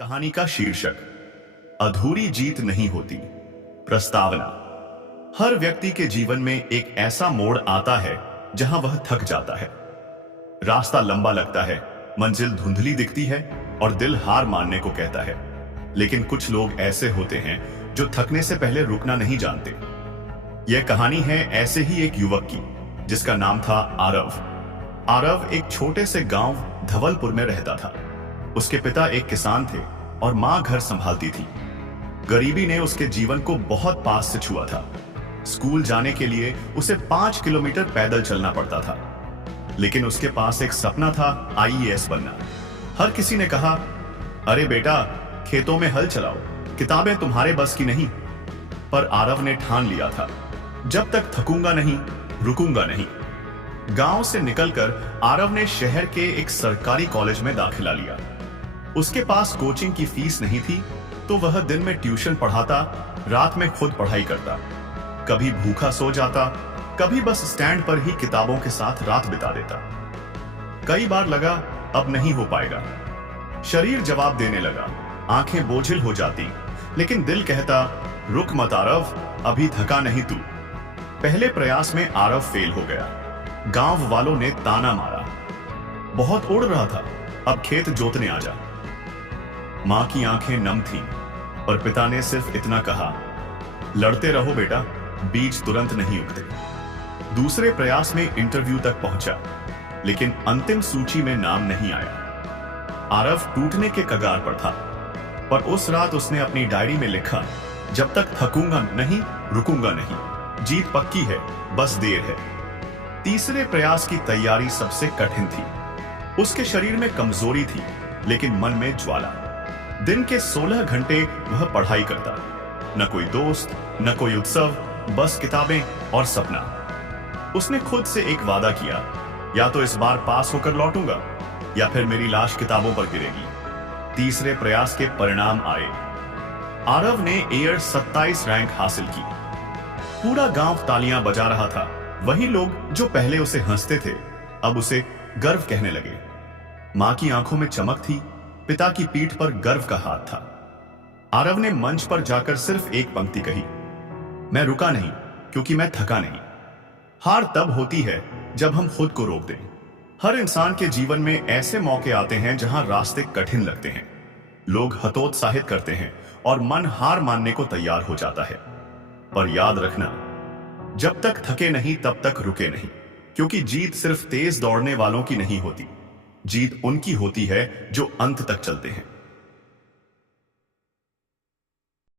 कहानी का शीर्षक अधूरी जीत नहीं होती। प्रस्तावना। हर व्यक्ति के जीवन में एक ऐसा मोड़ आता है जहां वह थक जाता है। रास्ता लंबा लगता है, मंजिल धुंधली दिखती है और दिल हार मानने को कहता है। लेकिन कुछ लोग ऐसे होते हैं जो थकने से पहले रुकना नहीं जानते। यह कहानी है ऐसे ही एक युवक की जिसका नाम था आरव। आरव एक छोटे से गांव धवलपुर में रहता था। उसके पिता एक किसान थे और मां घर संभालती थी। गरीबी ने उसके जीवन को बहुत पास से छुआ था। स्कूल जाने के लिए उसे 5 किलोमीटर पैदल चलना पड़ता था। लेकिन उसके पास एक सपना था, आईएएस बनना। हर किसी ने कहा, अरे बेटा, खेतों में हल चलाओ, किताबें तुम्हारे बस की नहीं। पर आरव ने ठान लिया था, जब तक थकूंगा नहीं, रुकूंगा नहीं। गांव से निकलकर आरव ने शहर के एक सरकारी कॉलेज में दाखिला लिया। उसके पास कोचिंग की फीस नहीं थी, तो वह दिन में ट्यूशन पढ़ाता, रात में खुद पढ़ाई करता। कभी भूखा सो जाता, कभी बस स्टैंड पर ही किताबों के साथ रात बिता देता। कई बार लगा अब नहीं हो पाएगा। शरीर जवाब देने लगा, आंखें बोझिल हो जाती, लेकिन दिल कहता, रुक मत आरव, अभी थका नहीं तू। पहले प्रयास में आरव फेल हो गया। गांव वालों ने ताना मारा, बहुत उड़ रहा था, अब खेत जोतने आ जा। मां की आंखें नम थीं और पिता ने सिर्फ इतना कहा, लड़ते रहो बेटा, बीज तुरंत नहीं उगते। दूसरे प्रयास में इंटरव्यू तक पहुंचा, लेकिन अंतिम सूची में नाम नहीं आया। आरव टूटने के कगार पर था, पर उस रात उसने अपनी डायरी में लिखा, जब तक थकूंगा नहीं, रुकूंगा नहीं, जीत पक्की है, बस देर है। तीसरे प्रयास की तैयारी सबसे कठिन थी। उसके शरीर में कमजोरी थी, लेकिन मन में ज्वाला। दिन के 16 घंटे वह पढ़ाई करता, न कोई दोस्त, न कोई उत्सव, बस किताबें और सपना। उसने खुद से एक वादा किया, या तो इस बार पास होकर लौटूंगा, या फिर मेरी लाश किताबों पर गिरेगी। तीसरे प्रयास के परिणाम आए। आरव ने एयर 27 रैंक हासिल की। पूरा गांव तालियां बजा रहा था। वही लोग जो पहले उसे हंसते थे, अब उसे गर्व कहने लगे। मां की आंखों में चमक थी, पिता की पीठ पर गर्व का हाथ था। आरव ने मंच पर जाकर सिर्फ एक पंक्ति कही, मैं रुका नहीं क्योंकि मैं थका नहीं। हार तब होती है जब हम खुद को रोक दें। हर इंसान के जीवन में ऐसे मौके आते हैं जहां रास्ते कठिन लगते हैं, लोग हतोत्साहित करते हैं और मन हार मानने को तैयार हो जाता है। पर याद रखना, जब तक थके नहीं तब तक रुके नहीं, क्योंकि जीत सिर्फ तेज दौड़ने वालों की नहीं होती। जीत उनकी होती है जो अंत तक चलते हैं।